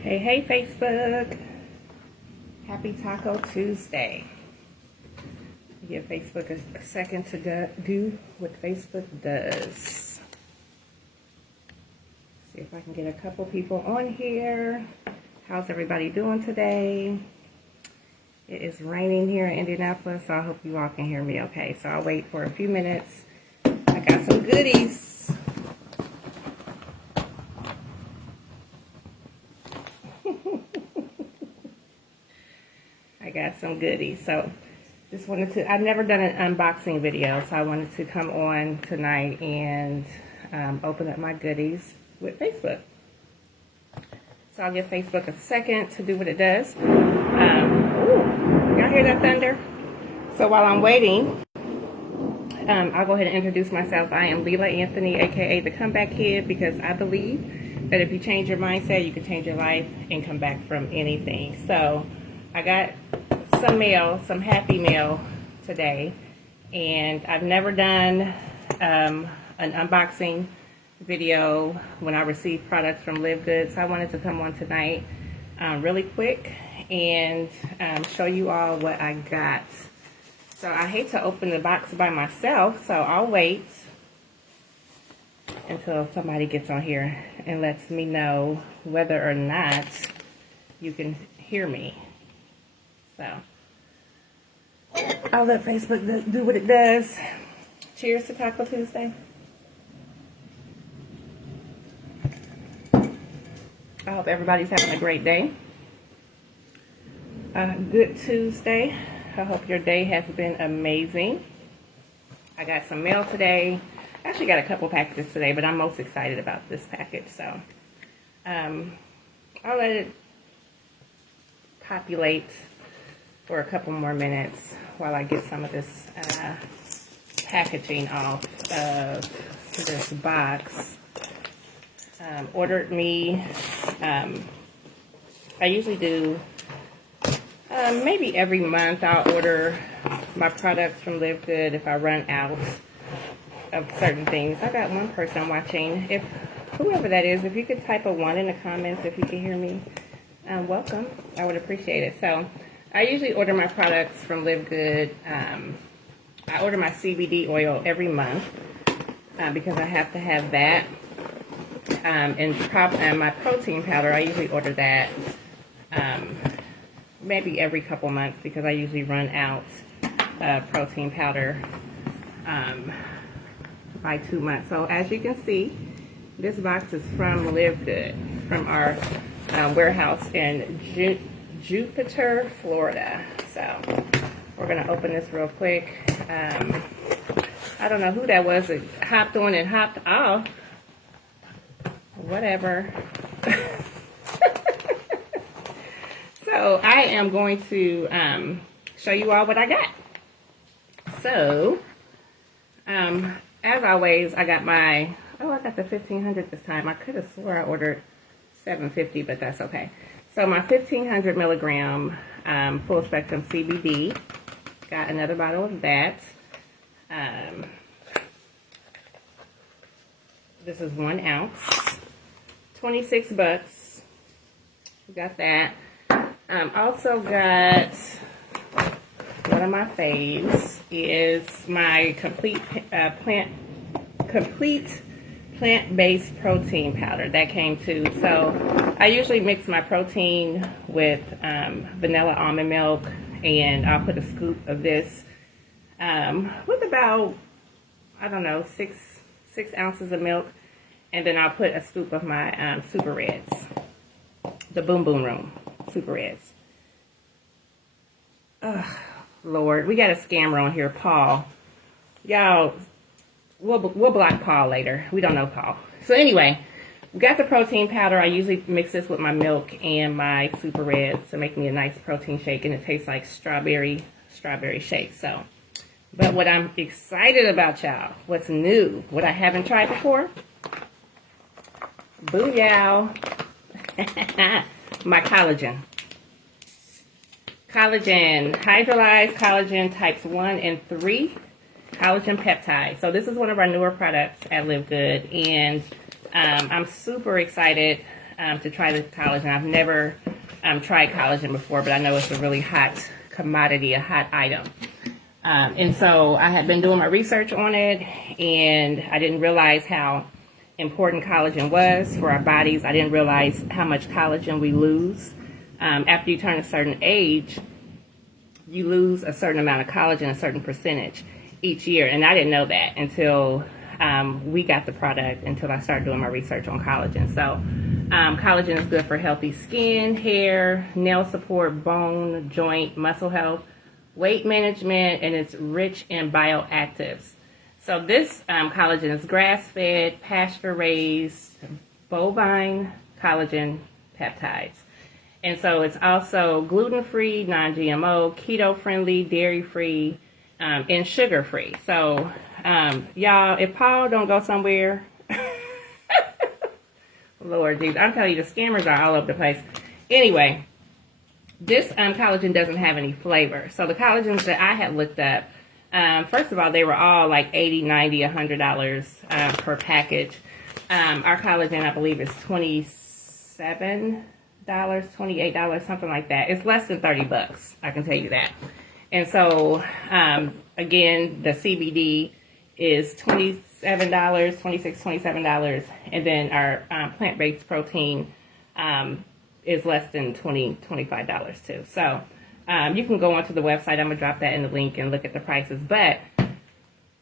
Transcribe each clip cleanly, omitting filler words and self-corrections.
Hey, hey, Facebook. Happy Taco Tuesday. Give Facebook a second to do what Facebook does. See if I can get a couple people on here. How's everybody doing today? It is raining here in Indianapolis, so I hope you all can hear me okay. So I'll wait for a few minutes. I got some goodies. I got some goodies. So just wanted to, I've never done an unboxing video, so I wanted to come on tonight and open up my goodies with Facebook. So I'll give Facebook a second to do what it does. Y'all hear that thunder? So while I'm waiting, I'll go ahead and introduce myself. I am Leela Anthony, aka the Comeback Kid, because I believe that if you change your mindset, you can change your life and come back from anything. So I got some mail, some happy mail today, and I've never done an unboxing video when I receive products from LiveGood, so I wanted to come on tonight really quick and show you all what I got. So I hate to open the box by myself, so I'll wait until somebody gets on here and lets me know whether or not you can hear me. So I'll let Facebook do what it does. Cheers to Taco Tuesday. I hope everybody's having a great day. Good Tuesday. I hope your day has been amazing. I got some mail today. I actually got a couple packages today, but I'm most excited about this package. So I'll let it populate for a couple more minutes while I get some of this packaging off of this box. Ordered me, I usually do maybe every month I'll order my products from LiveGood if I run out of certain things. I got one person watching. If whoever that is, if you could type a 1 in the comments if you can hear me, welcome. I would appreciate it. So I usually order my products from LiveGood. I order my CBD oil every month because I have to have that. And my protein powder, I usually order that maybe every couple months because I usually run out of protein powder by 2 months. So as you can see, this box is from LiveGood, from our warehouse in Jupiter, Florida. So we're going to open this real quick. I don't know who that was that hopped on and hopped off. Whatever. So I am going to show you all what I got. So as always, I got my, I got the 1500 this time. I could have swore I ordered 750, but that's okay. So my 1500 milligram full spectrum CBD. Got another bottle of that. This is 1 ounce. 26 bucks. We got that. Also got one of my faves is my complete plant-based protein powder that came too. So I usually mix my protein with vanilla almond milk, and I'll put a scoop of this with about, I don't know, six ounces of milk. And then I'll put a scoop of my Super Reds, the Boom Boom Room Super Reds. Ugh, Lord, we got a scammer on here, Paul. Y'all, we'll block Paul later. We don't know Paul. So anyway, we got the protein powder. I usually mix this with my milk and my Super Reds to make me a nice protein shake, and it tastes like strawberry shake. So, but what I'm excited about, y'all, what's new, what I haven't tried before. Booyah! My collagen. Collagen, hydrolyzed collagen types 1 and 3 collagen peptide. So this is one of our newer products at LiveGood, and I'm super excited to try the collagen. I've never tried collagen before, but I know it's a really hot commodity, a hot item. And so I had been doing my research on it, and I didn't realize how important collagen was for our bodies. I didn't realize how much collagen we lose. After you turn a certain age, you lose a certain amount of collagen, a certain percentage each year. And I didn't know that until we got the product, until I started doing my research on collagen. So collagen is good for healthy skin, hair, nail support, bone, joint, muscle health, weight management, and it's rich in bioactives. So this collagen is grass-fed, pasture-raised, bovine collagen peptides. And so it's also gluten-free, non-GMO, keto-friendly, dairy-free, and sugar-free. So, y'all, if Paul don't go somewhere, Lord Jesus, I'm telling you, the scammers are all over the place. Anyway, this collagen doesn't have any flavor. So the collagens that I had looked up, first of all, they were all like $80, $90, $100 per package. Our collagen, I believe, is $27, $28, something like that. It's less than 30 bucks, I can tell you that. And so, again, the CBD is $27, $26, $27, and then our plant-based protein is less than $25 too. So you can go onto the website. I'm gonna drop that in the link and look at the prices. But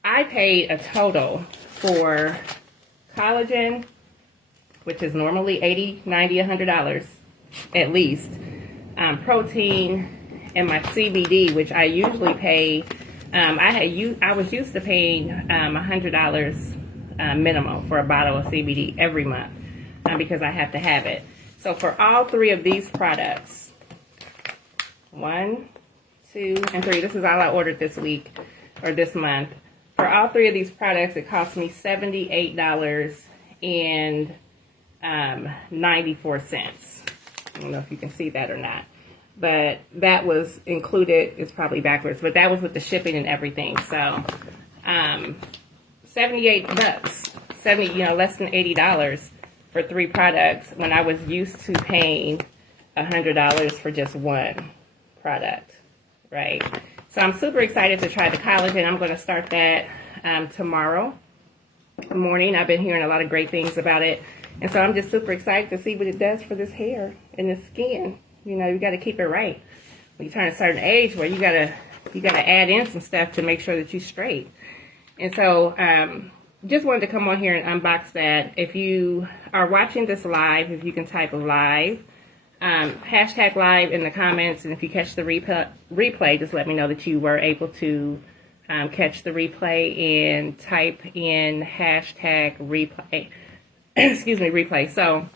I paid a total for collagen, which is normally $80, $90, $100 at least, protein, and my CBD, which I usually pay. I was used to paying $100 minimum for a bottle of CBD every month because I have to have it. So for all three of these products, 1, 2, and 3, this is all I ordered this week or this month. For all three of these products, it cost me $78.94. I don't know if you can see that or not, but that was included. It's probably backwards, but that was with the shipping and everything. So 78 bucks, less than $80 for 3 products, when I was used to paying $100 for just one product, right? So I'm super excited to try the collagen. I'm going to start that tomorrow morning. I've been hearing a lot of great things about it, and so I'm just super excited to see what it does for this hair and the skin. You know, you got to keep it right. When you turn a certain age, where you gotta add in some stuff to make sure that you're straight. And so, just wanted to come on here and unbox that. If you are watching this live, if you can type live, hashtag live in the comments, and if you catch the replay, just let me know that you were able to catch the replay and type in hashtag replay. Excuse me, replay. So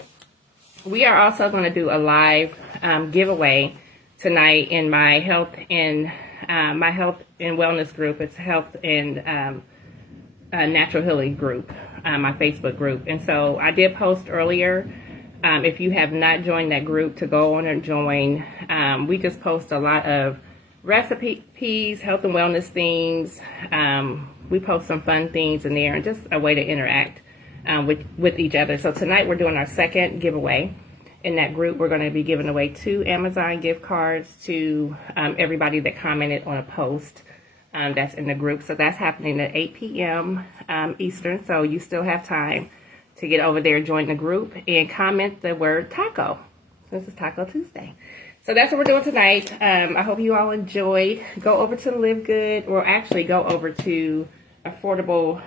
we are also going to do a live giveaway tonight in my health and wellness group. It's health and natural healing group, my Facebook group. And so I did post earlier. If you have not joined that group, to go on and join. We just post a lot of recipes, health and wellness things. We post some fun things in there, and just a way to interact with each other. So tonight we're doing our second giveaway. In that group, we're going to be giving away 2 Amazon gift cards to everybody that commented on a post that's in the group. So that's happening at 8 p.m. Eastern. So you still have time to get over there, join the group, and comment the word taco. This is Taco Tuesday. So that's what we're doing tonight. I hope you all enjoyed. Go over to LiveGood, or actually go over to Affordable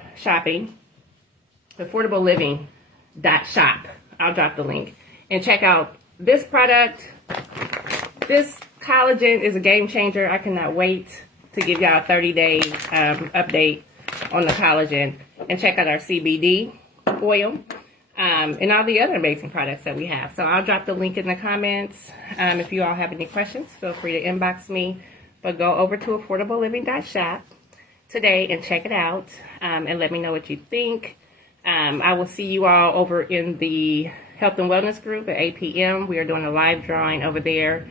Living.shop. I'll drop the link. And check out this product. This collagen is a game changer. I cannot wait to give y'all a 30-day update on the collagen. And check out our CBD oil and all the other amazing products that we have. So I'll drop the link in the comments. If you all have any questions, feel free to inbox me. But go over to AffordableLiving.shop today and check it out, and let me know what you think. I will see you all over in the Health and Wellness group at 8 p.m. We are doing a live drawing over there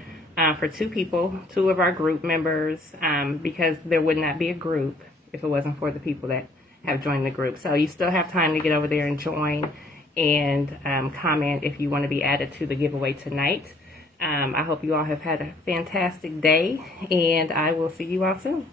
for 2 people, 2 of our group members, because there would not be a group if it wasn't for the people that have joined the group. So you still have time to get over there and join. and comment if you want to be added to the giveaway tonight. I hope you all have had a fantastic day, and I will see you all soon.